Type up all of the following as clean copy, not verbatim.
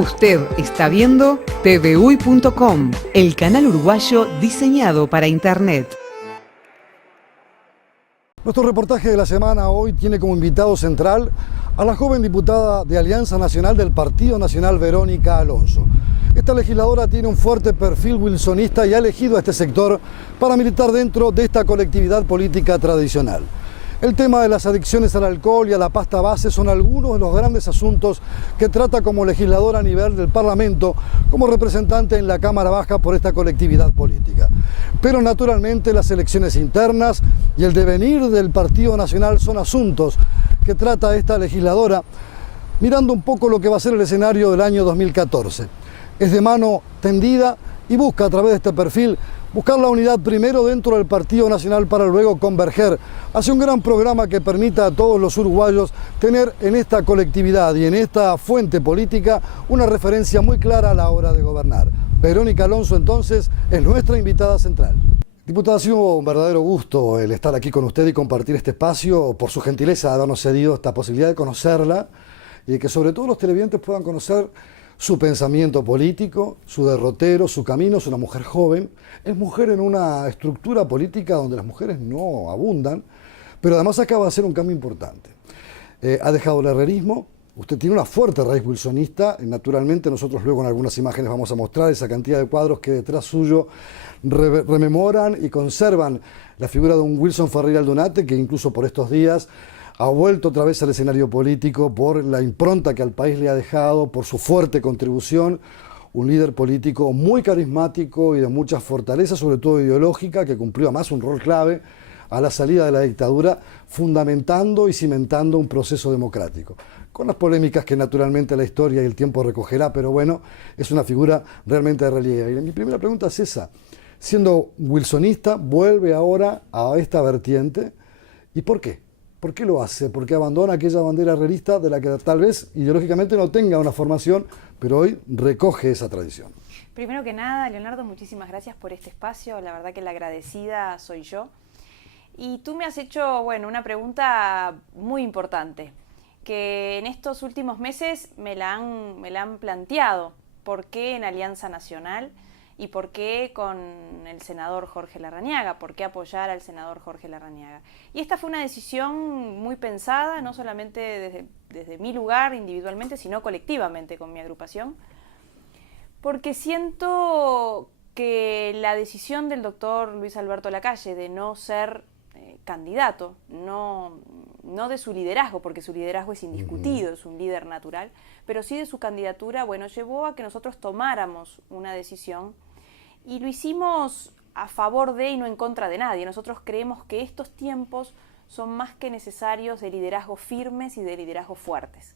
Usted está viendo tvUy.com, el canal uruguayo diseñado para Internet. Nuestro reportaje de la semana hoy tiene como invitado central a la joven diputada de Alianza Nacional del Partido Nacional, Verónica Alonso. Esta legisladora tiene un fuerte perfil wilsonista y ha elegido a este sector para militar dentro de esta colectividad política tradicional. El tema de las adicciones al alcohol y a la pasta base son algunos de los grandes asuntos que trata como legisladora a nivel del Parlamento, como representante en la Cámara Baja por esta colectividad política. Pero naturalmente las elecciones internas y el devenir del Partido Nacional son asuntos que trata esta legisladora, mirando un poco lo que va a ser el escenario del año 2014. Es de mano tendida y busca a través de este perfil buscar la unidad primero dentro del Partido Nacional para luego converger hacia un gran programa que permita a todos los uruguayos tener en esta colectividad y en esta fuente política una referencia muy clara a la hora de gobernar. Verónica Alonso entonces es nuestra invitada central. Diputada, ha sido un verdadero gusto el estar aquí con usted y compartir este espacio, por su gentileza de habernos cedido esta posibilidad de conocerla y de que sobre todo los televidentes puedan conocer su pensamiento político, su derrotero, su camino. Es una mujer joven, es mujer en una estructura política donde las mujeres no abundan, pero además acaba de hacer un cambio importante. Ha dejado el herrerismo, usted tiene una fuerte raíz wilsonista, y naturalmente nosotros luego en algunas imágenes vamos a mostrar esa cantidad de cuadros que detrás suyo rememoran y conservan la figura de un Wilson Ferreira Aldunate, que incluso por estos días ha vuelto otra vez al escenario político por la impronta que al país le ha dejado, por su fuerte contribución, un líder político muy carismático y de mucha fortaleza, sobre todo ideológica, que cumplió además un rol clave a la salida de la dictadura, fundamentando y cimentando un proceso democrático. Con las polémicas que naturalmente la historia y el tiempo recogerá, pero bueno, es una figura realmente de relieve. Y mi primera pregunta es esa: siendo wilsonista, vuelve ahora a esta vertiente, ¿y por qué? ¿Por qué lo hace? Porque abandona aquella bandera herrerista de la que tal vez ideológicamente no tenga una formación, pero hoy recoge esa tradición. Primero que nada, Leonardo, muchísimas gracias por este espacio. La verdad que la agradecida soy yo. Y tú me has hecho, una pregunta muy importante, que en estos últimos meses me la han planteado. ¿Por qué en Alianza Nacional? ¿Y por qué con el senador Jorge Larrañaga? ¿Por qué apoyar al senador Jorge Larrañaga? Y esta fue una decisión muy pensada, no solamente desde mi lugar individualmente, sino colectivamente con mi agrupación, porque siento que la decisión del doctor Luis Alberto Lacalle de no ser candidato, no de su liderazgo, porque su liderazgo es indiscutido, es un líder natural, pero sí de su candidatura, llevó a que nosotros tomáramos una decisión. Y lo hicimos a favor de y no en contra de nadie. Nosotros creemos que estos tiempos son más que necesarios de liderazgos firmes y de liderazgos fuertes.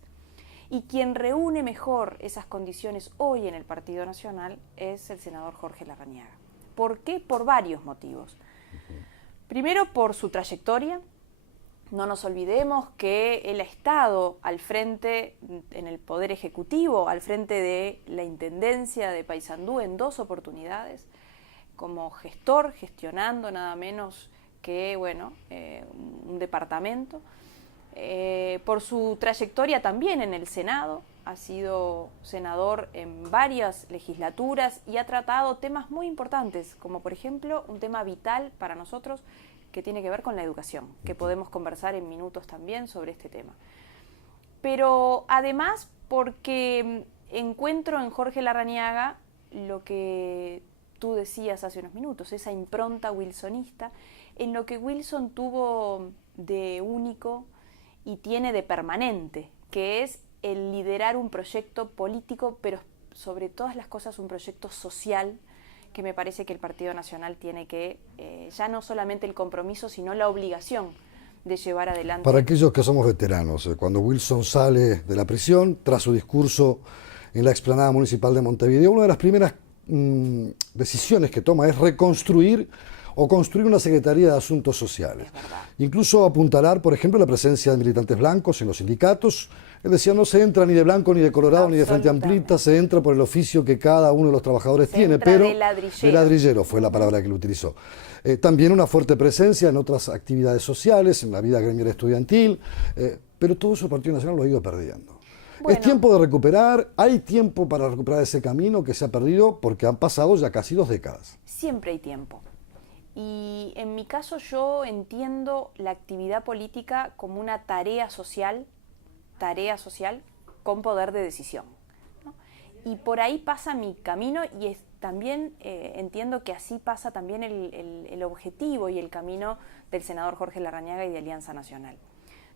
Y quien reúne mejor esas condiciones hoy en el Partido Nacional es el senador Jorge Larrañaga. ¿Por qué? Por varios motivos. Primero, por su trayectoria. No nos olvidemos que él ha estado al frente, en el Poder Ejecutivo, al frente de la Intendencia de Paysandú en 2 oportunidades, como gestor, gestionando nada menos que un departamento. Por su trayectoria también en el Senado, ha sido senador en varias legislaturas y ha tratado temas muy importantes, como por ejemplo un tema vital para nosotros, que tiene que ver con la educación, que podemos conversar en minutos también sobre este tema. Pero además porque encuentro en Jorge Larrañaga lo que tú decías hace unos minutos, esa impronta wilsonista, en lo que Wilson tuvo de único y tiene de permanente, que es el liderar un proyecto político, pero sobre todas las cosas un proyecto social, que me parece que el Partido Nacional tiene que, ya no solamente el compromiso, sino la obligación de llevar adelante. Para aquellos que somos veteranos, cuando Wilson sale de la prisión, tras su discurso en la explanada municipal de Montevideo, una de las primeras decisiones que toma es reconstruir o construir una Secretaría de Asuntos Sociales. Incluso apuntalar, por ejemplo, la presencia de militantes blancos en los sindicatos. Él decía, no se entra ni de blanco, ni de colorado, ni de Frente Amplista, se entra por el oficio que cada uno de los trabajadores tiene, pero de ladrillero fue la palabra que él utilizó. También una fuerte presencia en otras actividades sociales, en la vida gremial estudiantil, pero todo eso el Partido Nacional lo ha ido perdiendo. Bueno, es tiempo de recuperar, hay tiempo para recuperar ese camino que se ha perdido porque han pasado ya casi 2 décadas. siempre hay tiempo. Y en mi caso yo entiendo la actividad política como una tarea social con poder de decisión, ¿no? Y por ahí pasa mi camino y también entiendo que así pasa también el objetivo y el camino del senador Jorge Larrañaga y de Alianza Nacional.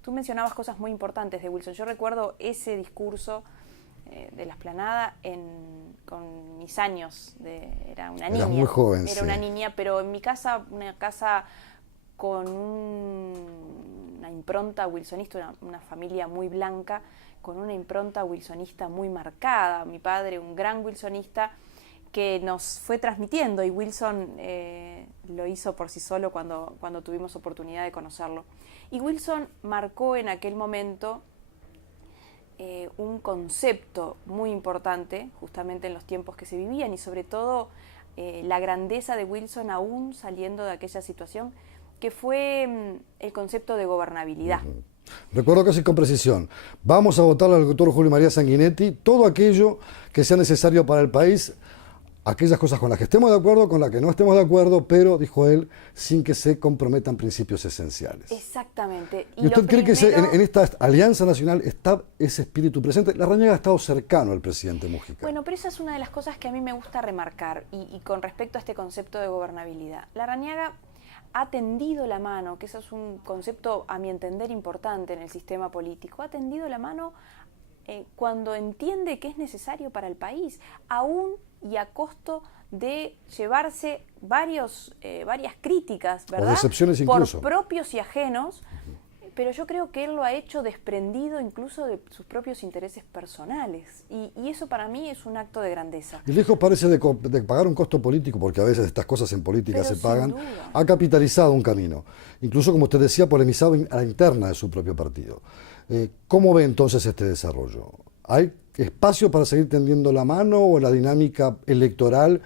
Tú mencionabas cosas muy importantes de Wilson. Yo recuerdo ese discurso de la Explanada con mis años, era una niña. Era muy joven, Era sí. una niña, pero en mi casa, una casa con una impronta wilsonista, una familia muy blanca, con una impronta wilsonista muy marcada. Mi padre, un gran wilsonista, que nos fue transmitiendo, y Wilson lo hizo por sí solo cuando tuvimos oportunidad de conocerlo. Y Wilson marcó en aquel momento un concepto muy importante, justamente en los tiempos que se vivían, y sobre todo la grandeza de Wilson aún saliendo de aquella situación, que fue el concepto de gobernabilidad. Recuerdo casi con precisión, vamos a votar al doctor Julio María Sanguinetti todo aquello que sea necesario para el país, aquellas cosas con las que estemos de acuerdo, con las que no estemos de acuerdo, pero, dijo él, sin que se comprometan principios esenciales. Exactamente. ¿Y usted cree que en esta Alianza Nacional está ese espíritu presente? Larrañaga ha estado cercano al presidente Mujica. Bueno, pero esa es una de las cosas que a mí me gusta remarcar, y con respecto a este concepto de gobernabilidad. Larrañaga ha tendido la mano, que eso es un concepto a mi entender importante en el sistema político, ha tendido la mano cuando entiende que es necesario para el país, aún y a costo de llevarse varias críticas, ¿verdad? O decepciones incluso. Por propios y ajenos, pero yo creo que él lo ha hecho desprendido incluso de sus propios intereses personales, y eso para mí es un acto de grandeza. Y lejos parece de pagar un costo político, porque a veces estas cosas en política Pero se pagan, sin duda. ha capitalizado un camino, incluso, como usted decía, polemizado a la interna de su propio partido. ¿Cómo ve entonces este desarrollo? ¿Hay espacio para seguir tendiendo la mano o la dinámica electoral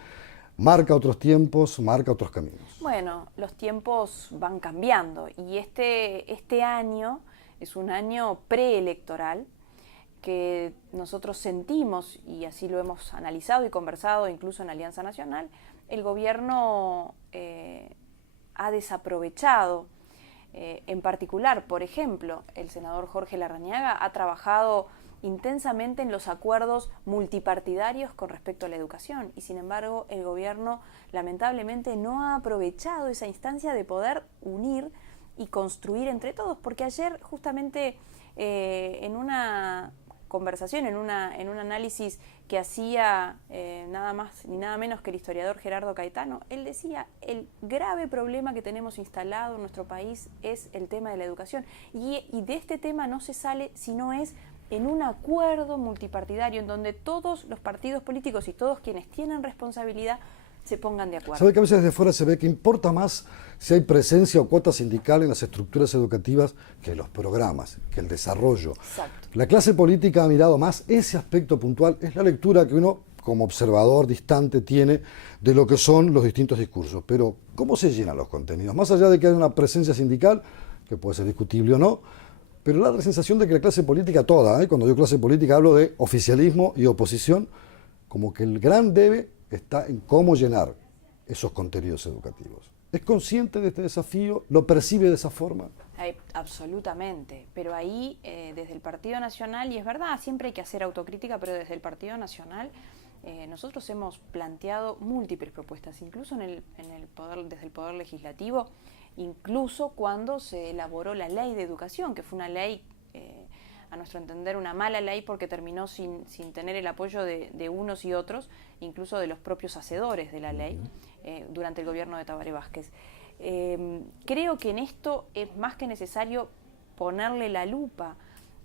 marca otros tiempos, marca otros caminos? Bueno, los tiempos van cambiando, y este año es un año preelectoral que nosotros sentimos, y así lo hemos analizado y conversado incluso en Alianza Nacional, el gobierno ha desaprovechado. En particular, por ejemplo, el senador Jorge Larrañaga ha trabajado intensamente en los acuerdos multipartidarios con respecto a la educación, y sin embargo el gobierno lamentablemente no ha aprovechado esa instancia de poder unir y construir entre todos, porque ayer justamente en una conversación, en un análisis que hacía nada más ni nada menos que el historiador Gerardo Caetano, él decía: el grave problema que tenemos instalado en nuestro país es el tema de la educación, y de este tema no se sale si no es en un acuerdo multipartidario en donde todos los partidos políticos y todos quienes tienen responsabilidad se pongan de acuerdo. ¿Sabe que a veces desde fuera se ve que importa más si hay presencia o cuota sindical en las estructuras educativas que los programas, que el desarrollo? Exacto. La clase política ha mirado más ese aspecto puntual, es la lectura que uno, como observador distante, tiene de lo que son los distintos discursos. Pero, ¿cómo se llenan los contenidos? Más allá de que haya una presencia sindical, que puede ser discutible o no, pero da la sensación de que la clase política toda, cuando digo clase política hablo de oficialismo y oposición, como que el gran debe está en cómo llenar esos contenidos educativos. ¿Es consciente de este desafío? ¿Lo percibe de esa forma? Absolutamente, pero ahí desde el Partido Nacional, y es verdad, siempre hay que hacer autocrítica, pero desde el Partido Nacional nosotros hemos planteado múltiples propuestas, incluso desde el Poder Legislativo, incluso cuando se elaboró la Ley de Educación, que fue una ley, a nuestro entender, una mala ley, porque terminó sin tener el apoyo de unos y otros, incluso de los propios hacedores de la ley, durante el gobierno de Tabaré Vázquez. Creo que en esto es más que necesario ponerle la lupa,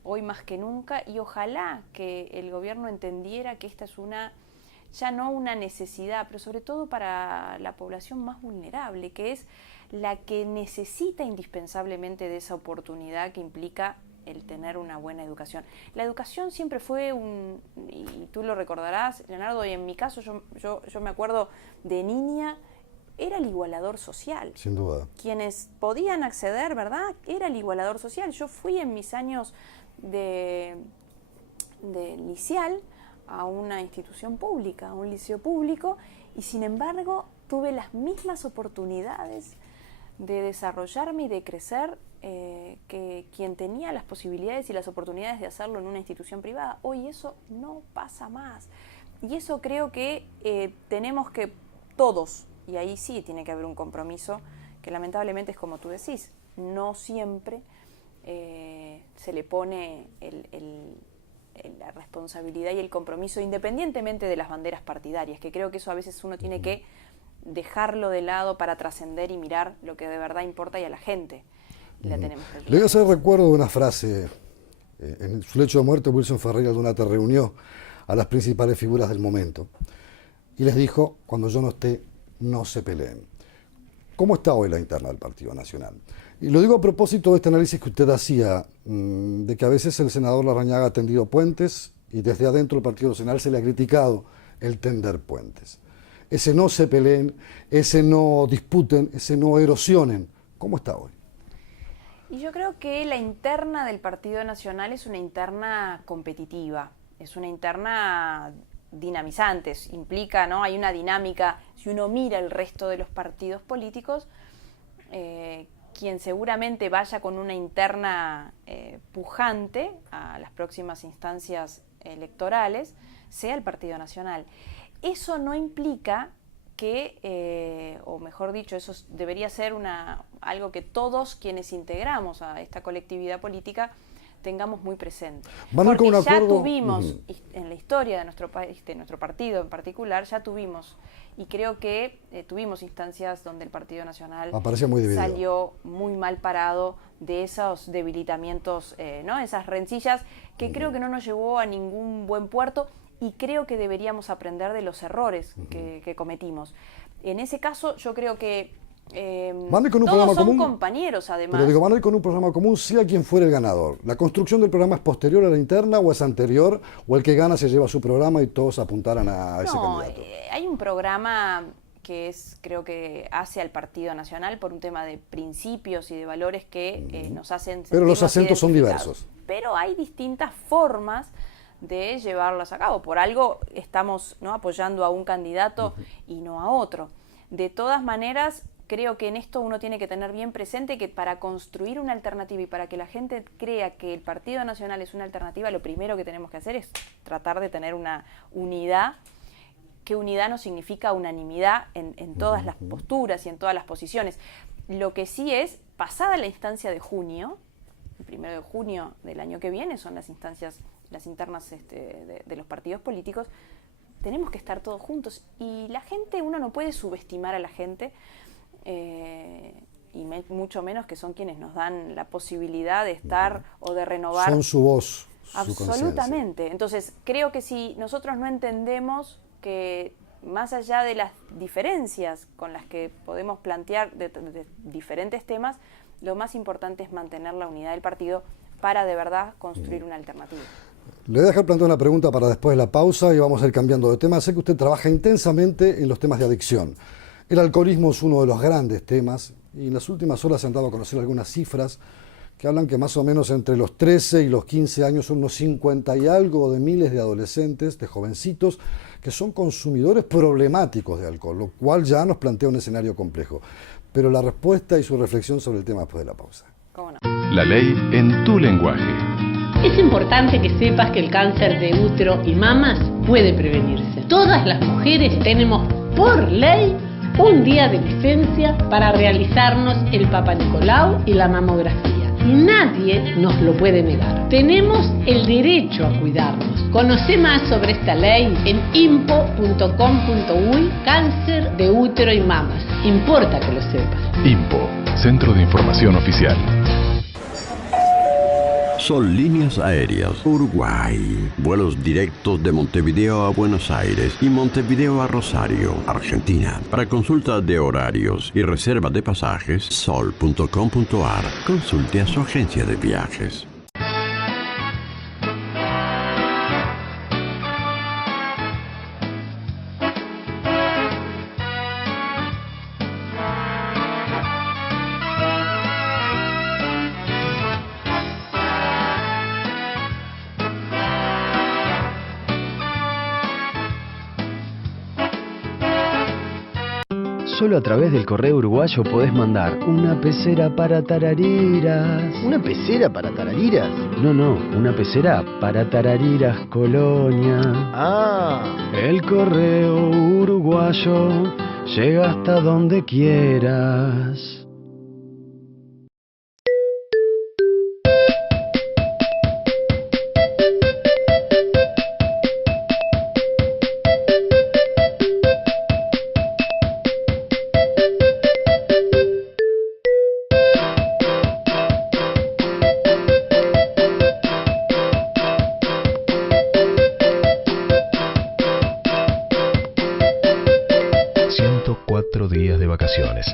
hoy más que nunca, y ojalá que el gobierno entendiera que esta es ya no una necesidad, pero sobre todo para la población más vulnerable, que es la que necesita indispensablemente de esa oportunidad que implica el tener una buena educación. La educación siempre fue y tú lo recordarás, Leonardo, y en mi caso yo me acuerdo de niña, era el igualador social. Sin duda. Quienes podían acceder, ¿verdad?, era el igualador social. Yo fui en mis años de del liceal a una institución pública, a un liceo público, y sin embargo tuve las mismas oportunidades de desarrollarme y de crecer que quien tenía las posibilidades y las oportunidades de hacerlo en una institución privada. Hoy eso no pasa más. Y eso creo que tenemos que todos, y ahí sí tiene que haber un compromiso, que lamentablemente es como tú decís, no siempre se le pone la responsabilidad y el compromiso independientemente de las banderas partidarias, que creo que eso a veces uno tiene que dejarlo de lado para trascender y mirar lo que de verdad importa y a la gente la tenemos que ayudar. Le voy a hacer recuerdo de una frase. En su lecho de muerte, Wilson Ferreira Aldunate reunió a las principales figuras del momento y les dijo: cuando yo no esté, no se peleen. ¿Cómo está hoy la interna del Partido Nacional? Y lo digo a propósito de este análisis que usted hacía, de que a veces el senador Larrañaga ha tendido puentes y desde adentro del Partido Nacional se le ha criticado el tender puentes. Ese no se peleen, ese no disputen, ese no erosionen. ¿Cómo está hoy? Y yo creo que la interna del Partido Nacional es una interna competitiva, es una interna dinamizante, implica, ¿no? Hay una dinámica. Si uno mira el resto de los partidos políticos, quien seguramente vaya con una interna pujante a las próximas instancias electorales, sea el Partido Nacional. Eso no implica que, o mejor dicho, eso debería ser algo que todos quienes integramos a esta colectividad política tengamos muy presente. Porque ya tuvimos, en la historia de nuestro país, de nuestro partido en particular, ya tuvimos, y creo que tuvimos instancias donde el Partido Nacional salió muy mal parado de esos debilitamientos, ¿no? Esas rencillas que creo que no nos llevó a ningún buen puerto, y creo que deberíamos aprender de los errores que cometimos. En ese caso, yo creo que todos son compañeros, además. Pero digo, van a ir con un programa común, sea quien fuera el ganador. ¿La construcción del programa es posterior a la interna o es anterior? ¿O el que gana se lleva su programa y todos apuntaran a ese candidato? Hay un programa que creo que hace al Partido Nacional por un tema de principios y de valores que nos hacen sentirnos. Pero los acentos son diversos. Pero hay distintas formas de llevarlas a cabo. Por algo estamos, ¿no?, apoyando a un candidato y no a otro. De todas maneras, creo que en esto uno tiene que tener bien presente que para construir una alternativa y para que la gente crea que el Partido Nacional es una alternativa, lo primero que tenemos que hacer es tratar de tener una unidad, que unidad no significa unanimidad en todas las posturas y en todas las posiciones. Lo que sí es, pasada la instancia de junio, el 1 de junio del año que viene, son las instancias, las internas de los partidos políticos, tenemos que estar todos juntos. Y la gente, uno no puede subestimar a la gente, y mucho menos que son quienes nos dan la posibilidad de estar o de renovar. Son su voz, su absolutamente. conciencia. Entonces, creo que si nosotros no entendemos que más allá de las diferencias con las que podemos plantear de diferentes temas, lo más importante es mantener la unidad del partido para de verdad construir una alternativa. Le voy a dejar plantear una pregunta para después de la pausa y vamos a ir cambiando de tema. Sé que usted trabaja intensamente en los temas de adicción. El alcoholismo es uno de los grandes temas y en las últimas horas se han dado a conocer algunas cifras que hablan que más o menos entre los 13 y los 15 años son unos 50 y algo de miles de adolescentes, de jovencitos, que son consumidores problemáticos de alcohol, lo cual ya nos plantea un escenario complejo. Pero la respuesta y su reflexión sobre el tema después de la pausa. ¿Cómo no? La ley en tu lenguaje. Es importante que sepas que el cáncer de útero y mamas puede prevenirse. Todas las mujeres tenemos por ley un día de licencia para realizarnos el Papa Nicolau y la mamografía. Y nadie nos lo puede negar. Tenemos el derecho a cuidarnos. Conoce más sobre esta ley en impo.com.uy, cáncer de útero y mamas. Importa que lo sepas. IMPO, Centro de Información Oficial. Sol Líneas Aéreas Uruguay. Vuelos directos de Montevideo a Buenos Aires y Montevideo a Rosario, Argentina. Para consulta de horarios y reserva de pasajes, sol.com.ar. Consulte a su agencia de viajes. Solo a través del correo uruguayo podés mandar una pecera para tarariras. ¿Una pecera para tarariras? No, una pecera para tarariras, Colonia. Ah. El correo uruguayo llega hasta donde quieras. Días de vacaciones,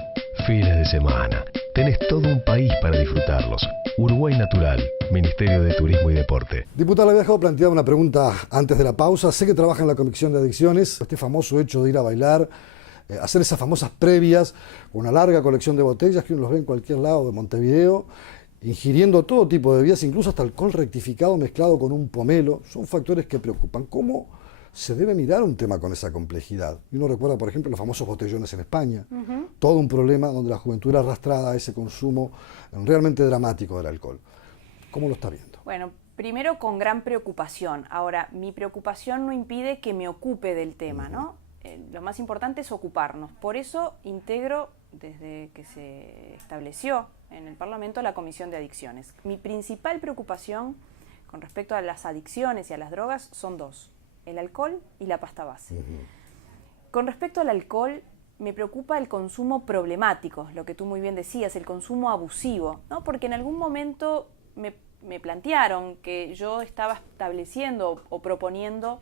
fines de semana. Tenés todo un país para disfrutarlos. Uruguay Natural, Ministerio de Turismo y Deporte. Diputada, le había dejado planteada una pregunta antes de la pausa. Sé que trabaja en la Comisión de Adicciones. Este famoso hecho de ir a bailar, hacer esas famosas previas, con una larga colección de botellas que uno los ve en cualquier lado de Montevideo, ingiriendo todo tipo de bebidas, incluso hasta alcohol rectificado mezclado con un pomelo, son factores que preocupan. ¿Cómo se debe mirar un tema con esa complejidad? Y uno recuerda, por ejemplo, los famosos botellones en España, todo un problema donde la juventud era arrastrada a ese consumo realmente dramático del alcohol. ¿Cómo lo está viendo? Bueno, primero con gran preocupación. Ahora, mi preocupación no impide que me ocupe del tema, ¿no? Lo más importante es ocuparnos. Por eso integro, desde que se estableció en el Parlamento, la Comisión de Adicciones. Mi principal preocupación con respecto a las adicciones y a las drogas son dos: el alcohol y la pasta base. Con respecto al alcohol, me preocupa el consumo problemático, lo que tú muy bien decías, el consumo abusivo, ¿no? Porque en algún momento me plantearon que yo estaba estableciendo o proponiendo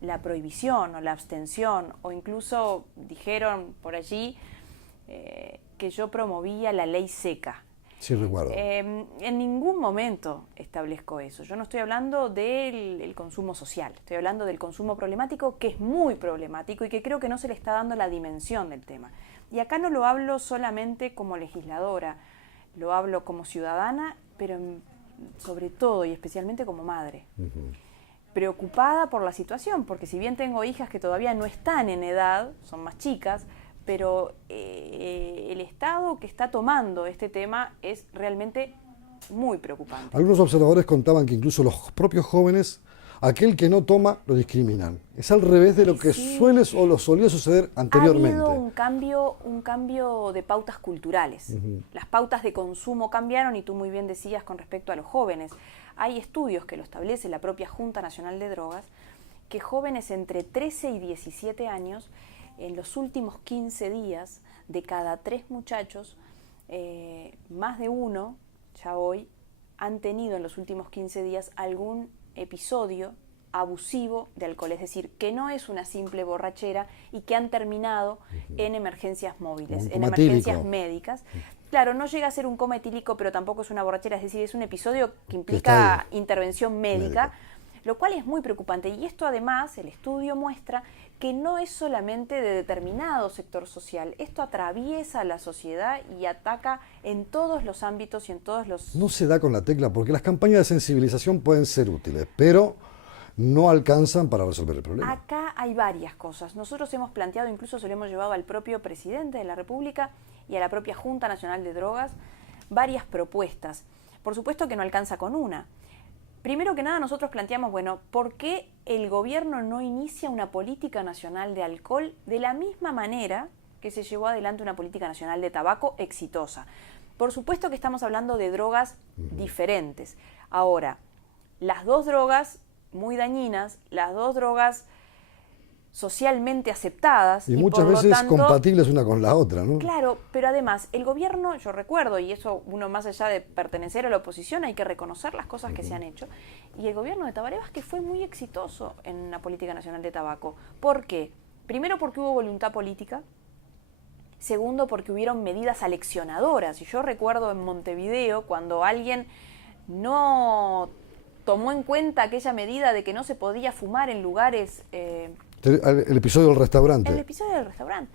la prohibición o la abstención, o incluso dijeron por allí que yo promovía la ley seca. Sí, recuerdo. En ningún momento establezco eso. Yo no estoy hablando del consumo social, estoy hablando del consumo problemático, que es muy problemático y que creo que no se le está dando la dimensión del tema. Y acá no lo hablo solamente como legisladora, lo hablo como ciudadana, pero sobre todo y especialmente como madre. Preocupada por la situación, porque si bien tengo hijas que todavía no están en edad, son más chicas, pero el estado que está tomando este tema es realmente muy preocupante. Algunos observadores contaban que incluso los propios jóvenes, aquel que no toma, lo discriminan. Es al revés de lo que suele o lo solía suceder anteriormente. Ha habido un cambio de pautas culturales. Las pautas de consumo cambiaron, y tú muy bien decías con respecto a los jóvenes. Hay estudios que lo establece la propia Junta Nacional de Drogas, que jóvenes entre 13 y 17 años, en los últimos 15 días, de cada 3 muchachos, más de uno, ya hoy, han tenido en los últimos 15 días algún episodio abusivo de alcohol, es decir, que no es una simple borrachera y que han terminado en emergencias móviles, en emergencias médicas. Claro, no llega a ser un coma etílico, pero tampoco es una borrachera, es decir, es un episodio que implica intervención médica, lo cual es muy preocupante. Y esto además, el estudio muestra que no es solamente de determinado sector social, esto atraviesa la sociedad y ataca en todos los ámbitos y en todos los... No se da con la tecla, porque las campañas de sensibilización pueden ser útiles, pero no alcanzan para resolver el problema. Acá hay varias cosas. Nosotros hemos planteado, incluso se lo hemos llevado al propio presidente de la República y a la propia Junta Nacional de Drogas, varias propuestas. Por supuesto que no alcanza con una. Primero que nada, nosotros planteamos, bueno, ¿por qué el gobierno no inicia una política nacional de alcohol de la misma manera que se llevó adelante una política nacional de tabaco exitosa? Por supuesto que estamos hablando de drogas diferentes. Ahora, las dos drogas muy dañinas, las dos drogas socialmente aceptadas y muchas por veces lo tanto, compatibles una con la otra, ¿no? Claro, pero además el gobierno, yo recuerdo, y eso uno más allá de pertenecer a la oposición hay que reconocer las cosas que se han hecho, y el gobierno de Tabaré Vázquez fue muy exitoso en la política nacional de tabaco. ¿Por qué? Primero porque hubo voluntad política, segundo porque hubieron medidas aleccionadoras, y yo recuerdo en Montevideo cuando alguien no tomó en cuenta aquella medida de que no se podía fumar en lugares... El episodio del restaurante. El episodio del restaurante.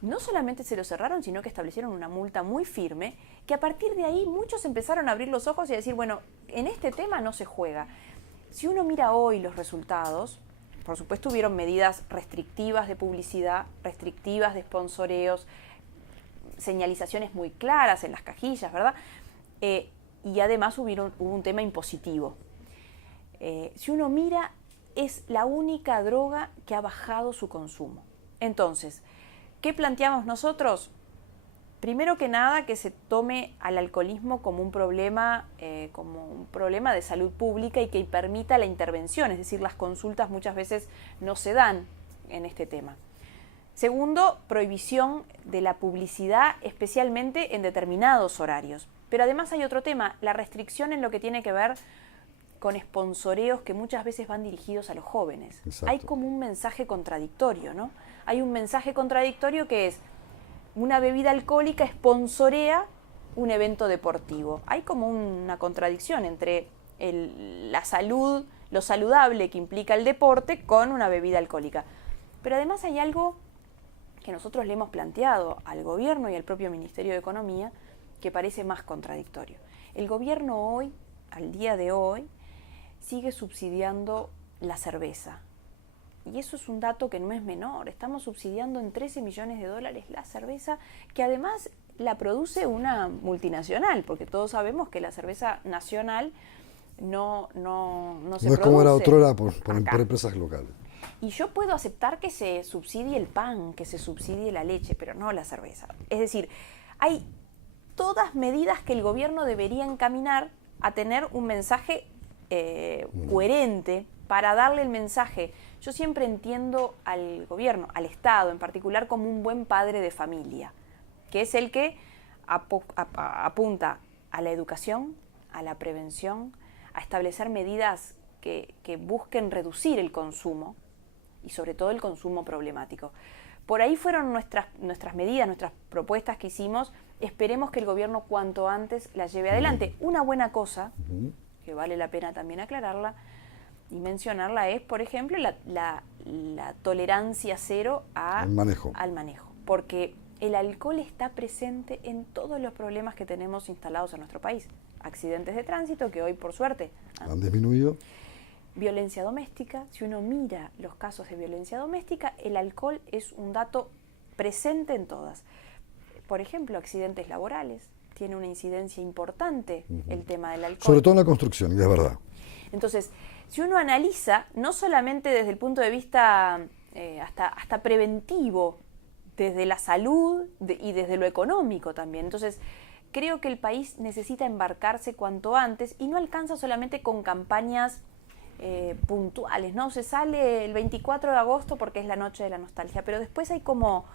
No solamente se lo cerraron, sino que establecieron una multa muy firme, que a partir de ahí muchos empezaron a abrir los ojos y a decir, bueno, en este tema no se juega. Si uno mira hoy los resultados, por supuesto hubieron medidas restrictivas de publicidad, restrictivas de sponsoreos, señalizaciones muy claras en las cajillas, ¿verdad? Y además hubo un tema impositivo. Si uno mira, es la única droga que ha bajado su consumo. Entonces, ¿qué planteamos nosotros? Primero que nada, que se tome al alcoholismo como un problema de salud pública y que permita la intervención, es decir, las consultas muchas veces no se dan en este tema. Segundo, prohibición de la publicidad, especialmente en determinados horarios. Pero además hay otro tema, la restricción en lo que tiene que ver con sponsoreos que muchas veces van dirigidos a los jóvenes. Exacto. Hay como un mensaje contradictorio, ¿no? Hay un mensaje contradictorio que es: una bebida alcohólica sponsorea un evento deportivo. Hay como una contradicción entre la salud, lo saludable que implica el deporte con una bebida alcohólica. Pero además hay algo que nosotros le hemos planteado al gobierno y al propio Ministerio de Economía que parece más contradictorio. El gobierno hoy, al día de hoy, sigue subsidiando la cerveza. Y eso es un dato que no es menor. Estamos subsidiando en 13 millones de dólares la cerveza, que además la produce una multinacional, porque todos sabemos que la cerveza nacional no se produce. No es como era otrora por empresas locales. Y yo puedo aceptar que se subsidie el pan, que se subsidie la leche, pero no la cerveza. Es decir, hay todas medidas que el gobierno debería encaminar a tener un mensaje coherente para darle el mensaje. Yo siempre entiendo al gobierno, al Estado en particular, como un buen padre de familia, que es el que apunta a la educación, a la prevención, a establecer medidas que busquen reducir el consumo y sobre todo el consumo problemático. Por ahí fueron nuestras medidas, nuestras propuestas que hicimos. Esperemos que el gobierno cuanto antes las lleve adelante. Una buena cosa, que vale la pena también aclararla y mencionarla, es, por ejemplo, la tolerancia cero al manejo. Porque el alcohol está presente en todos los problemas que tenemos instalados en nuestro país. Accidentes de tránsito, que hoy, por suerte, han disminuido. Violencia doméstica. Si uno mira los casos de violencia doméstica, el alcohol es un dato presente en todas. Por ejemplo, accidentes laborales. Tiene una incidencia importante el tema del alcohol. Sobre todo en la construcción, y es verdad. Entonces, si uno analiza, no solamente desde el punto de vista hasta preventivo, desde la salud y desde lo económico también. Entonces, creo que el país necesita embarcarse cuanto antes y no alcanza solamente con campañas puntuales, ¿no? Se sale el 24 de agosto porque es la noche de la nostalgia, pero después hay como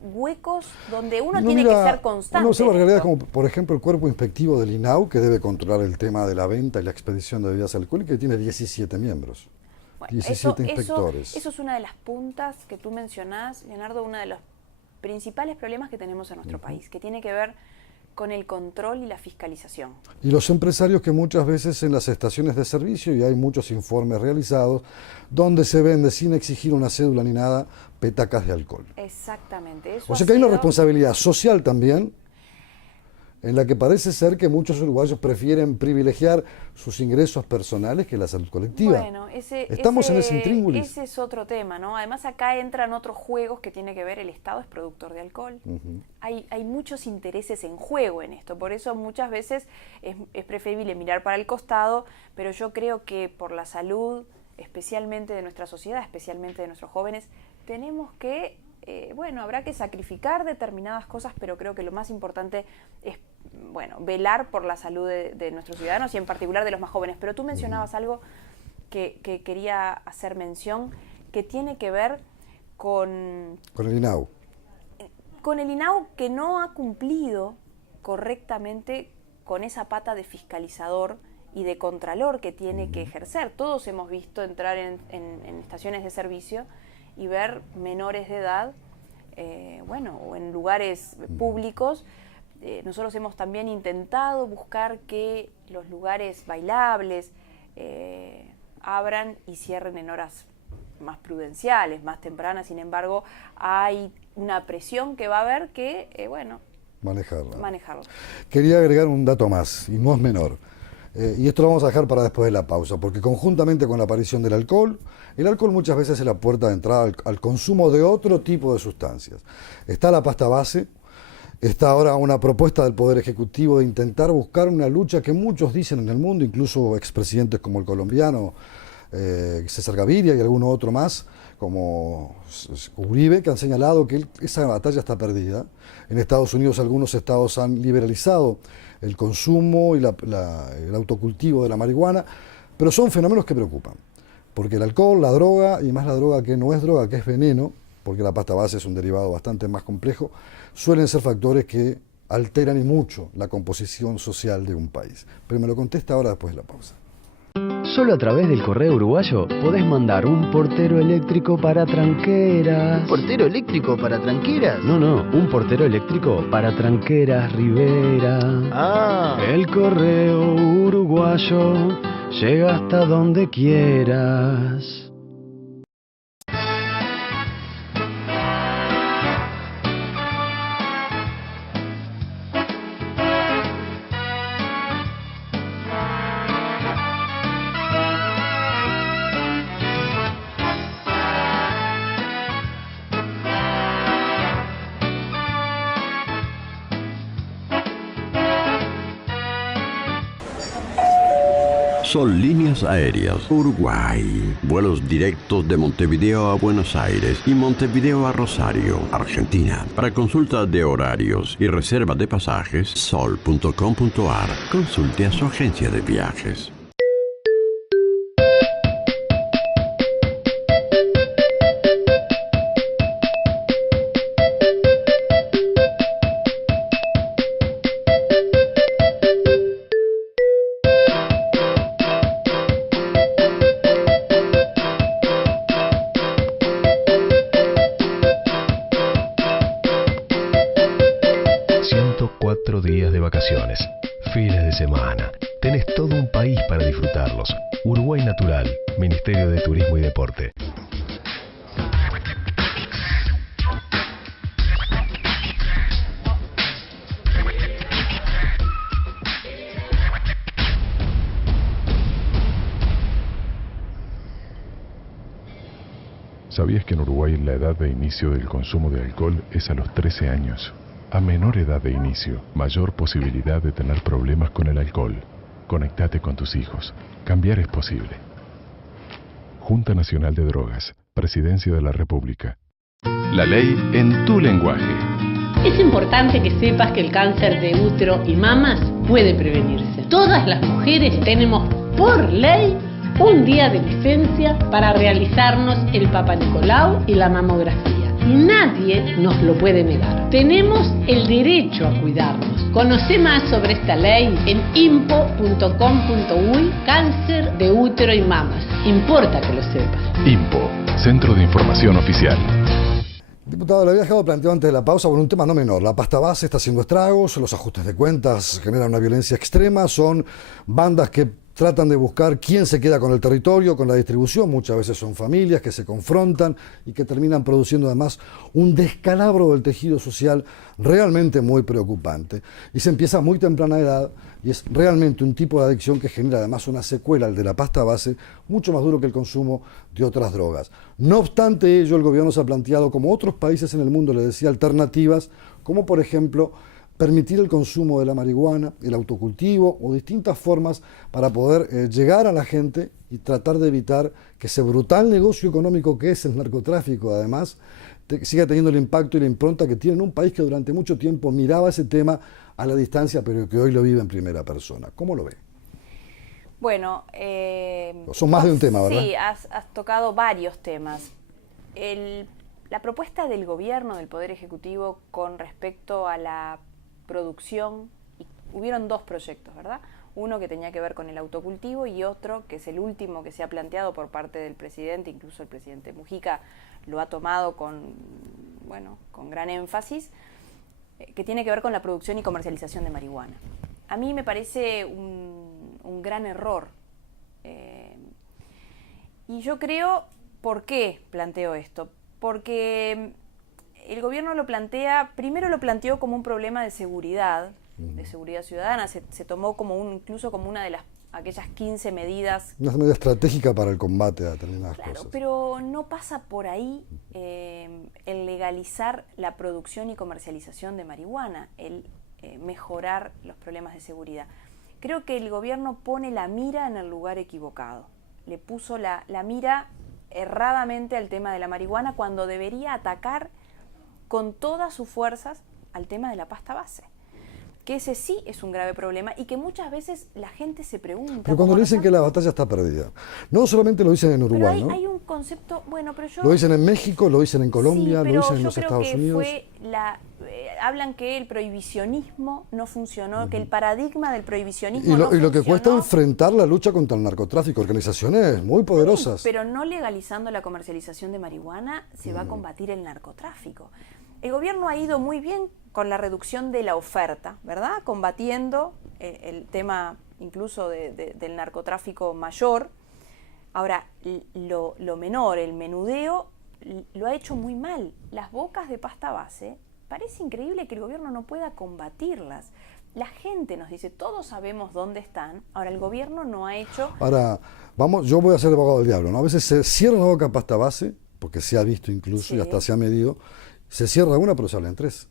huecos donde uno tiene que ser constante. Uno observa realidades como, por ejemplo, el cuerpo inspectivo del INAU, que debe controlar el tema de la venta y la expedición de bebidas alcohólicas, y tiene 17 miembros. Bueno, 17 inspectores. Eso es una de las puntas que tú mencionás, Leonardo, uno de los principales problemas que tenemos en nuestro país, que tiene que ver con el control y la fiscalización. Y los empresarios que muchas veces en las estaciones de servicio, y hay muchos informes realizados, donde se vende sin exigir una cédula ni nada, petacas de alcohol. Exactamente. Eso o sea que hay una responsabilidad social también, en la que parece ser que muchos uruguayos prefieren privilegiar sus ingresos personales que la salud colectiva. Bueno, estamos en ese intríngulis. Ese es otro tema, ¿no? Además acá entran otros juegos que tiene que ver, el Estado es productor de alcohol. Hay muchos intereses en juego en esto, por eso muchas veces es preferible mirar para el costado, pero yo creo que por la salud, especialmente de nuestra sociedad, especialmente de nuestros jóvenes, tenemos que, habrá que sacrificar determinadas cosas, pero creo que lo más importante es velar por la salud de nuestros ciudadanos y en particular de los más jóvenes. Pero tú mencionabas algo que quería hacer mención, que tiene que ver con el INAU. Con el INAU, que no ha cumplido correctamente con esa pata de fiscalizador y de contralor que tiene que ejercer. Todos hemos visto entrar en estaciones de servicio y ver menores de edad, o en lugares públicos. Nosotros hemos también intentado buscar que los lugares bailables abran y cierren en horas más prudenciales, más tempranas. Sin embargo, hay una presión que va a haber que, manejarla. Manejarlo. Quería agregar un dato más, y no es menor. Y esto lo vamos a dejar para después de la pausa, porque conjuntamente con la aparición del alcohol, el alcohol muchas veces es la puerta de entrada al consumo de otro tipo de sustancias. Está la pasta base, está ahora una propuesta del Poder Ejecutivo de intentar buscar una lucha que muchos dicen en el mundo, incluso expresidentes como el colombiano César Gaviria y alguno otro más, como Uribe, que han señalado que esa batalla está perdida. En Estados Unidos algunos estados han liberalizado el consumo y el autocultivo de la marihuana, pero son fenómenos que preocupan, porque el alcohol, la droga, y más la droga que no es droga, que es veneno, porque la pasta base es un derivado bastante más complejo, suelen ser factores que alteran y mucho la composición social de un país. Pero me lo contesta ahora después de la pausa. Solo a través del correo uruguayo podés mandar un portero eléctrico para tranqueras. ¿Un portero eléctrico para tranqueras? No, un portero eléctrico para tranqueras Rivera. Ah. El correo uruguayo llega hasta donde quieras. Son líneas aéreas Uruguay. Vuelos directos de Montevideo a Buenos Aires y Montevideo a Rosario, Argentina. Para consulta de horarios y reserva de pasajes, sol.com.ar. Consulte a su agencia de viajes. Días de vacaciones, fines de semana. Tenés todo un país para disfrutarlos. Uruguay Natural, Ministerio de Turismo y Deporte. ¿Sabías que en Uruguay la edad de inicio del consumo de alcohol es a los 13 años? A menor edad de inicio, mayor posibilidad de tener problemas con el alcohol. Conectate con tus hijos. Cambiar es posible. Junta Nacional de Drogas, Presidencia de la República. La ley en tu lenguaje. Es importante que sepas que el cáncer de útero y mamas puede prevenirse. Todas las mujeres tenemos por ley un día de licencia para realizarnos el Papa Nicolau y la mamografía. Y nadie nos lo puede negar. Tenemos el derecho a cuidarnos. Conoce más sobre esta ley en impo.com.uy, cáncer de útero y mamas. Importa que lo sepas. IMPO, Centro de Información Oficial. Diputado, le había dejado planteado antes de la pausa, un tema no menor. La pasta base está haciendo estragos, los ajustes de cuentas generan una violencia extrema, son bandas que tratan de buscar quién se queda con el territorio, con la distribución. Muchas veces son familias que se confrontan y que terminan produciendo además un descalabro del tejido social realmente muy preocupante. Y se empieza a muy temprana edad y es realmente un tipo de adicción que genera además una secuela, el de la pasta base, mucho más duro que el consumo de otras drogas. No obstante ello, el gobierno se ha planteado, como otros países en el mundo, le decía, alternativas, como por ejemplo permitir el consumo de la marihuana, el autocultivo o distintas formas para poder llegar a la gente y tratar de evitar que ese brutal negocio económico que es el narcotráfico, además, siga teniendo el impacto y la impronta que tiene en un país que durante mucho tiempo miraba ese tema a la distancia, pero que hoy lo vive en primera persona. ¿Cómo lo ve? Bueno, son más de un tema, ¿verdad? Sí, has tocado varios temas. La propuesta del gobierno, del Poder Ejecutivo, con respecto a la producción, y hubieron dos proyectos, ¿verdad? Uno que tenía que ver con el autocultivo y otro que es el último que se ha planteado por parte del presidente, incluso el presidente Mujica lo ha tomado con gran énfasis, que tiene que ver con la producción y comercialización de marihuana. A mí me parece un gran error. Y yo creo, ¿por qué planteo esto? Porque el gobierno primero lo planteó como un problema de seguridad ciudadana, se tomó incluso como una de las aquellas 15 medidas. Una medida estratégica para el combate a determinadas Claro, cosas. pero no pasa por ahí el legalizar la producción y comercialización de marihuana, el mejorar los problemas de seguridad. Creo que el gobierno pone la mira en el lugar equivocado. Le puso la mira erradamente al tema de la marihuana cuando debería atacar con todas sus fuerzas al tema de la pasta base. Que ese sí es un grave problema y que muchas veces la gente se pregunta. Pero cuando le dicen que la batalla está perdida, no solamente lo dicen en Uruguay, pero ¿no? hay un concepto, bueno, pero yo... Lo dicen en México, lo dicen en Colombia, sí, lo dicen en los Estados Unidos. Hablan que el prohibicionismo no funcionó, que el paradigma del prohibicionismo no Y lo que funcionó. cuesta enfrentar la lucha contra el narcotráfico, organizaciones muy poderosas. Pero no legalizando la comercialización de marihuana se va a combatir el narcotráfico. El gobierno ha ido muy bien con la reducción de la oferta, ¿verdad? Combatiendo el tema incluso del narcotráfico mayor. Ahora, lo menor, el menudeo, lo ha hecho muy mal. Las bocas de pasta base, parece increíble que el gobierno no pueda combatirlas. La gente nos dice, todos sabemos dónde están. Ahora, el gobierno no ha hecho... Ahora, yo voy a ser el abogado del diablo, ¿no? A veces se cierra una boca de pasta base, porque se ha visto incluso Sí. y hasta se ha medido, se cierra una pero se abren tres.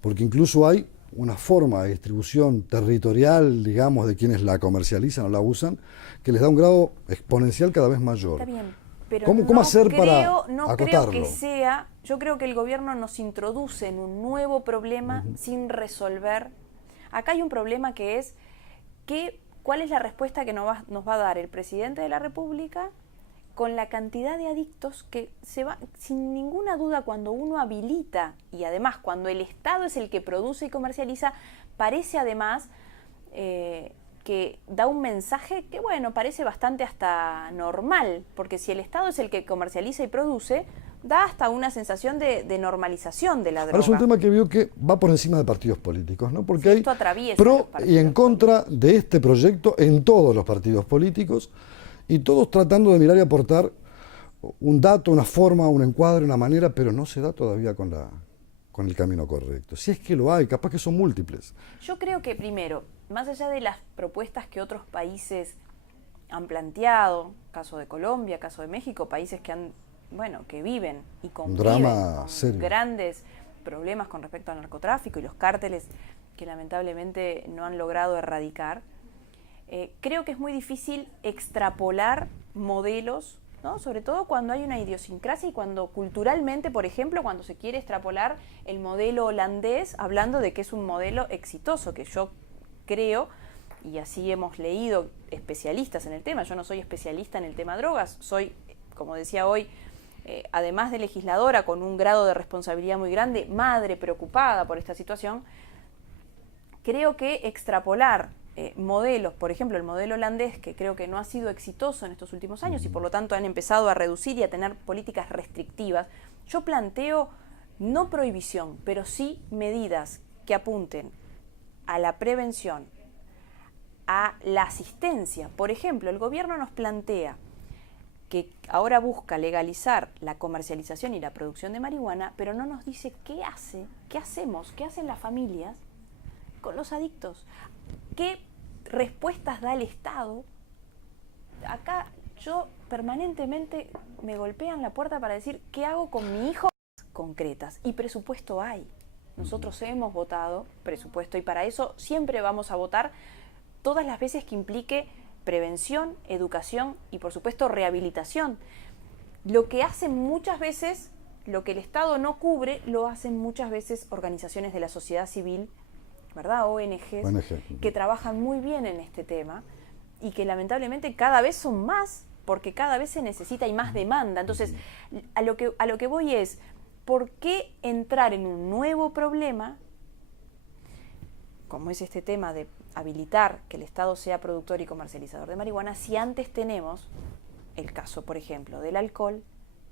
Porque incluso hay una forma de distribución territorial, digamos, de quienes la comercializan o la usan, que les da un grado exponencial cada vez mayor. Está bien, pero ¿Cómo hacer para no acotarlo? creo que sea... Yo creo que el gobierno nos introduce en un nuevo problema sin resolver. Acá hay un problema que es ¿cuál es la respuesta que nos va a dar el presidente de la República con la cantidad de adictos que se va, sin ninguna duda, cuando uno habilita, y además cuando el Estado es el que produce y comercializa, parece además que da un mensaje que, bueno, parece bastante hasta normal, porque si el Estado es el que comercializa y produce, da hasta una sensación de normalización de la droga. Ahora es un tema que veo que va por encima de partidos políticos, ¿no? Porque Sí, esto hay atraviesa pro los partidos y en contra de este proyecto en todos los partidos políticos y todos tratando de mirar y aportar un dato, una forma, un encuadre, una manera, pero no se da todavía con el camino correcto. Si es que lo hay, capaz que son múltiples. Yo creo que primero, más allá de las propuestas que otros países han planteado, caso de Colombia, caso de México, países que viven y conviven con serio. grandes problemas con respecto al narcotráfico y los cárteles que lamentablemente no han logrado erradicar, creo que es muy difícil extrapolar modelos, ¿no? Sobre todo cuando hay una idiosincrasia y cuando culturalmente, por ejemplo, cuando se quiere extrapolar el modelo holandés, hablando de que es un modelo exitoso, que yo creo, y así hemos leído especialistas en el tema, yo no soy especialista en el tema drogas, soy, como decía hoy, además de legisladora con un grado de responsabilidad muy grande, madre preocupada por esta situación, creo que extrapolar modelos, por ejemplo el modelo holandés, que creo que no ha sido exitoso en estos últimos años y por lo tanto han empezado a reducir y a tener políticas restrictivas, yo planteo no prohibición, pero sí medidas que apunten a la prevención, a la asistencia. Por ejemplo, el gobierno nos plantea que ahora busca legalizar la comercialización y la producción de marihuana, pero no nos dice qué hacemos, qué hacen las familias con los adictos, qué respuestas da el Estado. Acá yo permanentemente me golpean la puerta para decir qué hago con mi hijo concretas, y presupuesto hay. Nosotros hemos votado presupuesto y para eso siempre vamos a votar todas las veces que implique prevención, educación y por supuesto rehabilitación. Lo que hacen muchas veces, lo que el Estado no cubre, lo hacen muchas veces organizaciones de la sociedad civil, ¿verdad? ONGs, que trabajan muy bien en este tema y que lamentablemente cada vez son más, porque cada vez se necesita y más demanda. Entonces, a lo que voy es, ¿por qué entrar en un nuevo problema, como es este tema de habilitar que el Estado sea productor y comercializador de marihuana, si antes tenemos el caso, por ejemplo, del alcohol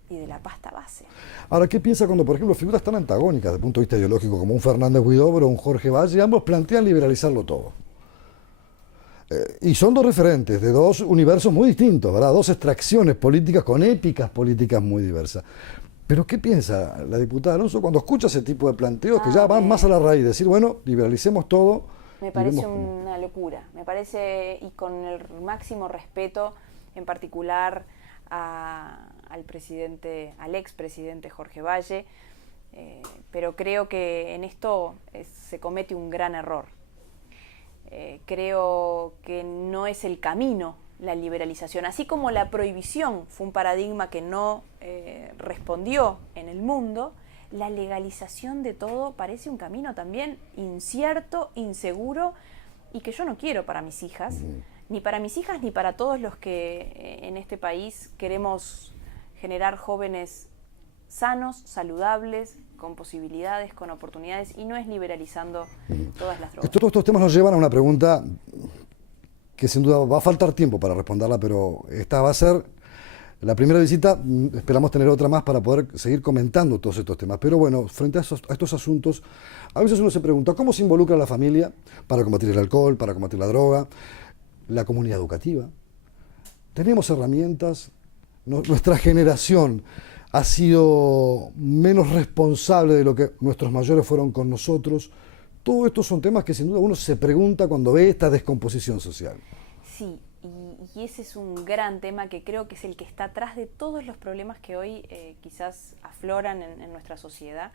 y de la pasta base? Ahora, ¿qué piensa cuando, por ejemplo, figuras tan antagónicas desde el punto de vista ideológico como un Fernández Huidobro o un Jorge Valle, ambos plantean liberalizarlo todo? Y son dos referentes de dos universos muy distintos, ¿verdad? Dos extracciones políticas con épicas políticas muy diversas. Pero ¿qué piensa la diputada Alonso cuando escucha ese tipo de planteos que ya van más a la raíz? Decir, bueno, liberalicemos todo Me parece una locura, me parece, y con el máximo respeto, en particular al expresidente Jorge Valle, pero creo que en esto se comete un gran error. Creo que no es el camino la liberalización, así como la prohibición fue un paradigma que no respondió en el mundo. La legalización de todo parece un camino también incierto, inseguro, y que yo no quiero para mis hijas, ni para mis hijas ni para todos los que en este país queremos generar jóvenes sanos, saludables, con posibilidades, con oportunidades, y no es liberalizando todas las drogas. Todos estos temas nos llevan a una pregunta que sin duda va a faltar tiempo para responderla, pero esta va a ser la primera visita. Esperamos tener otra más para poder seguir comentando todos estos temas. Pero bueno, frente a estos asuntos, a veces uno se pregunta cómo se involucra la familia para combatir el alcohol, para combatir la droga, la comunidad educativa. Tenemos herramientas. Nuestra generación ha sido menos responsable de lo que nuestros mayores fueron con nosotros. Todos estos son temas que sin duda uno se pregunta cuando ve esta descomposición social. Sí, y ese es un gran tema que creo que es el que está atrás de todos los problemas que hoy quizás afloran en nuestra sociedad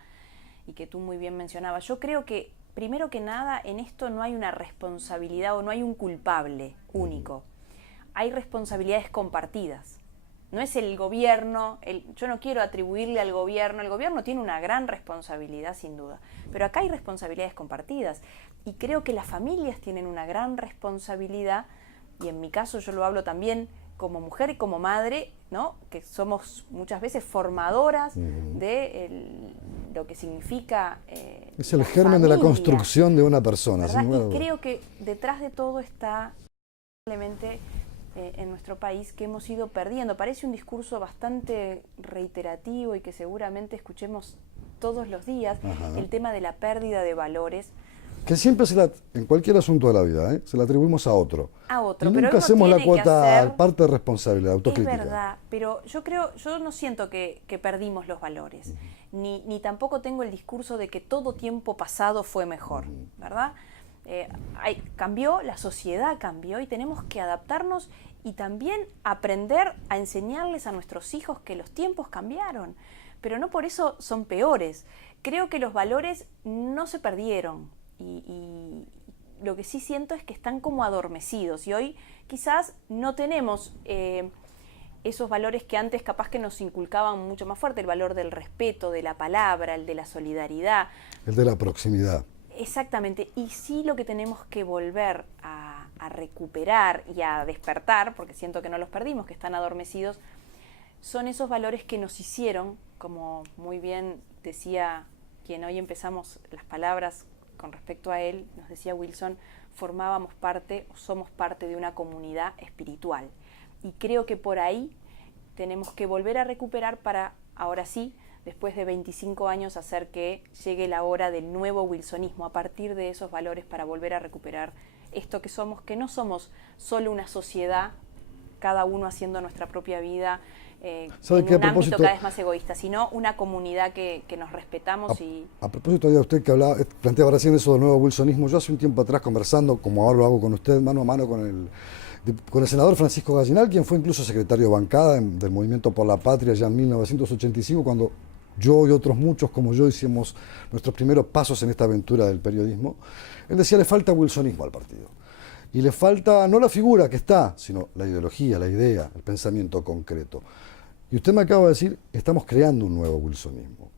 y que tú muy bien mencionabas. Yo creo que, primero que nada, en esto no hay una responsabilidad o no hay un culpable único. Hay responsabilidades compartidas. No es el gobierno, yo no quiero atribuirle al gobierno, el gobierno tiene una gran responsabilidad sin duda, pero acá hay responsabilidades compartidas y creo que las familias tienen una gran responsabilidad, y en mi caso yo lo hablo también como mujer y como madre, ¿no? Que somos muchas veces formadoras de lo que significa es el germen de la construcción de una persona. Y creo que detrás de todo está probablemente en nuestro país que hemos ido perdiendo. Parece un discurso bastante reiterativo y que seguramente escuchemos todos los días, el tema de la pérdida de valores. Que siempre en cualquier asunto de la vida, se la atribuimos a otro. Y pero nunca hacemos la cuota, parte de responsabilidad, autocrítica. Es verdad, pero yo no siento que perdimos los valores, ni tampoco tengo el discurso de que todo tiempo pasado fue mejor, ¿verdad? Cambió, la sociedad cambió y tenemos que adaptarnos y también aprender a enseñarles a nuestros hijos que los tiempos cambiaron, pero no por eso son peores. Creo que los valores no se perdieron y lo que sí siento es que están como adormecidos y hoy quizás no tenemos esos valores que antes capaz que nos inculcaban mucho más fuerte, el valor del respeto, de la palabra, el de la solidaridad. El de la proximidad. Exactamente, y sí lo que tenemos que volver a recuperar y a despertar, porque siento que no los perdimos, que están adormecidos, son esos valores que nos hicieron, como muy bien decía quien hoy empezamos las palabras con respecto a él, nos decía Wilson, formábamos parte o somos parte de una comunidad espiritual. Y creo que por ahí tenemos que volver a recuperar para, ahora sí, después de 25 años, hacer que llegue la hora del nuevo wilsonismo, a partir de esos valores para volver a recuperar esto que somos, que no somos solo una sociedad, cada uno haciendo nuestra propia vida, en un ámbito cada vez más egoísta, sino una comunidad que nos respetamos. A propósito de usted que planteaba recién eso del nuevo wilsonismo, yo hace un tiempo atrás conversando, como ahora lo hago con usted, mano a mano con el senador Francisco Gallinal, quien fue incluso secretario de bancada del Movimiento por la Patria ya en 1985, cuando yo y otros muchos como yo hicimos nuestros primeros pasos en esta aventura del periodismo. Él decía, le falta wilsonismo al partido. Y le falta no la figura que está, sino la ideología, la idea, el pensamiento concreto. Y usted me acaba de decir, estamos creando un nuevo wilsonismo.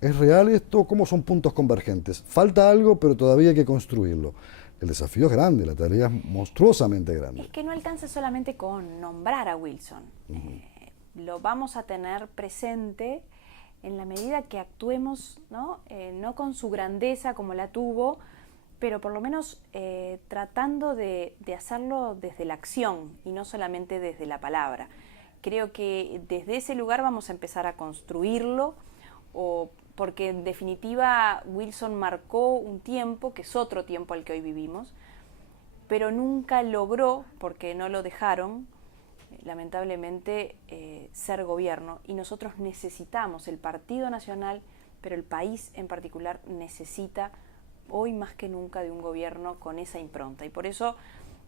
¿Es real esto? ¿Cómo son puntos convergentes? Falta algo, pero todavía hay que construirlo. El desafío es grande, la tarea es monstruosamente grande. Es que no alcanza solamente con nombrar a Wilson. Lo vamos a tener presente en la medida que actuemos, ¿no? No con su grandeza como la tuvo, pero por lo menos tratando de hacerlo desde la acción y no solamente desde la palabra. Creo que desde ese lugar vamos a empezar a construirlo, porque en definitiva Wilson marcó un tiempo, que es otro tiempo al que hoy vivimos, pero nunca logró, porque no lo dejaron, lamentablemente, ser gobierno. Y nosotros necesitamos, el Partido Nacional, pero el país en particular necesita hoy más que nunca de un gobierno con esa impronta. Y por eso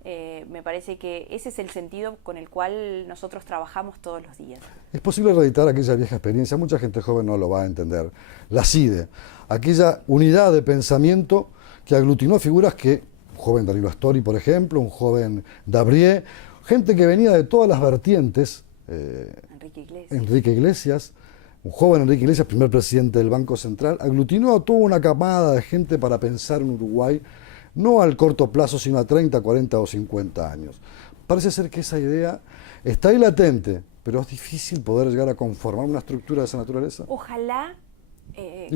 me parece que ese es el sentido con el cual nosotros trabajamos todos los días. Es posible reeditar aquella vieja experiencia, mucha gente joven no lo va a entender, la CIDE, aquella unidad de pensamiento que aglutinó figuras que, un joven Danilo Astori, por ejemplo, un joven Dabrié, gente que venía de todas las vertientes, Enrique Iglesias, un joven Enrique Iglesias, primer presidente del Banco Central, aglutinó a toda una camada de gente para pensar en Uruguay, no al corto plazo, sino a 30, 40 o 50 años. Parece ser que esa idea está ahí latente, pero es difícil poder llegar a conformar una estructura de esa naturaleza. Ojalá...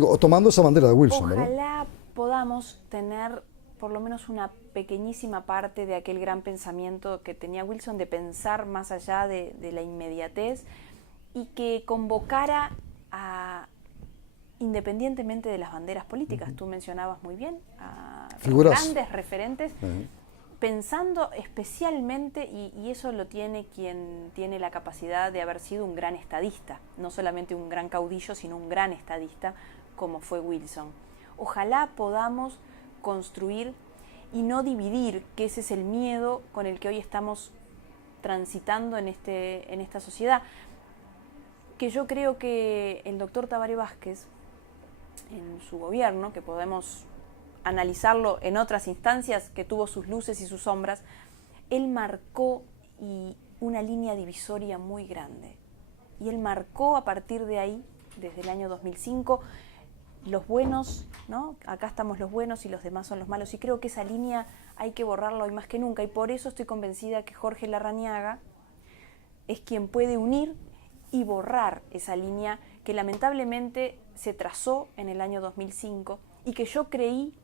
o tomando esa bandera de Wilson, ojalá ¿verdad? podamos tener por lo menos una pequeñísima parte de aquel gran pensamiento que tenía Wilson de pensar más allá de la inmediatez y que convocara a, independientemente de las banderas políticas, tú mencionabas muy bien, a grandes referentes, pensando especialmente, y eso lo tiene quien tiene la capacidad de haber sido un gran estadista, no solamente un gran caudillo, sino un gran estadista como fue Wilson. Ojalá podamos construir y no dividir, que ese es el miedo con el que hoy estamos transitando en esta sociedad, que yo creo que el doctor Tabaré Vázquez, en su gobierno, que podemos analizarlo en otras instancias, que tuvo sus luces y sus sombras, él marcó una línea divisoria muy grande. Y él marcó a partir de ahí, desde el año 2005, los buenos, ¿no? Acá estamos los buenos y los demás son los malos. Y creo que esa línea hay que borrarla hoy más que nunca. Y por eso estoy convencida que Jorge Larrañaga es quien puede unir y borrar esa línea que lamentablemente se trazó en el año 2005 y que yo creí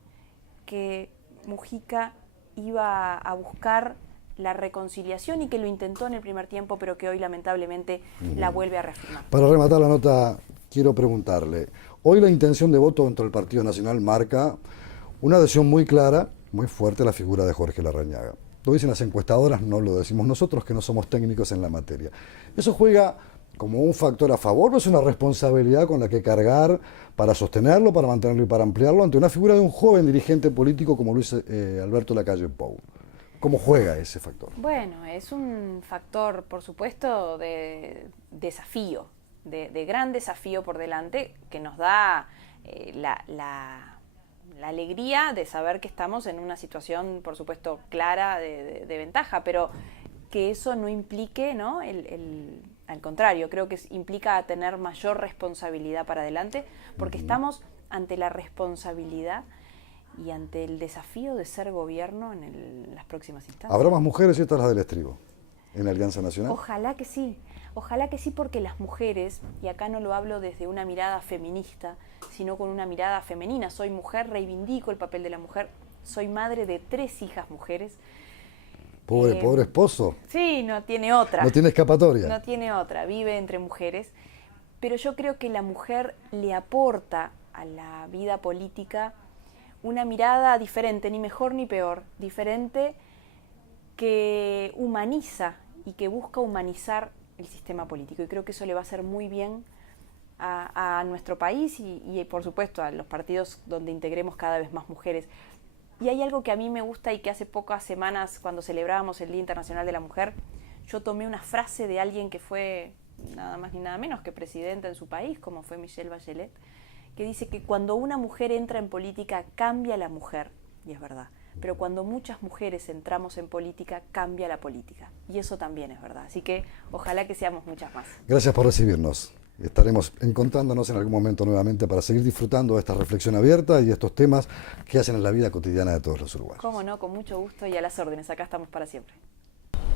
que Mujica iba a buscar la reconciliación y que lo intentó en el primer tiempo, pero que hoy lamentablemente la vuelve a reafirmar. Para rematar la nota, quiero preguntarle, hoy la intención de voto dentro del Partido Nacional marca una adhesión muy clara, muy fuerte a la figura de Jorge Larrañaga. Lo dicen las encuestadoras, no lo decimos nosotros, que no somos técnicos en la materia. ¿Eso juega como un factor a favor o es una responsabilidad con la que cargar para sostenerlo, para mantenerlo y para ampliarlo ante una figura de un joven dirigente político como Luis Alberto Lacalle Pou? ¿Cómo juega ese factor? Bueno, es un factor, por supuesto, de desafío, de gran desafío por delante, que nos da la alegría de saber que estamos en una situación, por supuesto, clara de ventaja, pero que eso no implique, ¿no? Al contrario, creo que implica tener mayor responsabilidad para adelante, porque estamos ante la responsabilidad y ante el desafío de ser gobierno en las próximas instancias. ¿Habrá más mujeres y estas las del estribo en la Alianza Nacional? Ojalá que sí, porque las mujeres, y acá no lo hablo desde una mirada feminista, sino con una mirada femenina. Soy mujer, reivindico el papel de la mujer, soy madre de 3 hijas mujeres. Pobre esposo. Sí, no tiene otra. No tiene escapatoria. No tiene otra, vive entre mujeres. Pero yo creo que la mujer le aporta a la vida política una mirada diferente, ni mejor ni peor, diferente, que humaniza y que busca humanizar el sistema político. Y creo que eso le va a hacer muy bien a nuestro país y por supuesto a los partidos donde integremos cada vez más mujeres. Y hay algo que a mí me gusta y que hace pocas semanas, cuando celebrábamos el Día Internacional de la Mujer, yo tomé una frase de alguien que fue nada más ni nada menos que presidenta en su país, como fue Michelle Bachelet, que dice que cuando una mujer entra en política, cambia la mujer, y es verdad. Pero cuando muchas mujeres entramos en política, cambia la política. Y eso también es verdad. Así que ojalá que seamos muchas más. Gracias por recibirnos. Estaremos encontrándonos en algún momento nuevamente para seguir disfrutando de esta reflexión abierta y de estos temas que hacen en la vida cotidiana de todos los uruguayos. Cómo no, con mucho gusto y a las órdenes. Acá estamos para siempre.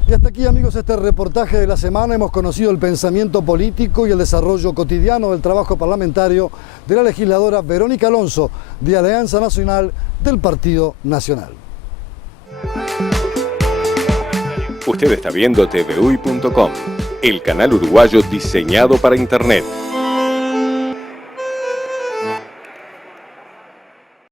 Y hasta aquí, amigos, este reportaje de la semana. Hemos conocido el pensamiento político y el desarrollo cotidiano del trabajo parlamentario de la legisladora Verónica Alonso, de Alianza Nacional del Partido Nacional. Usted está viendo TVUY.com, el canal uruguayo diseñado para Internet.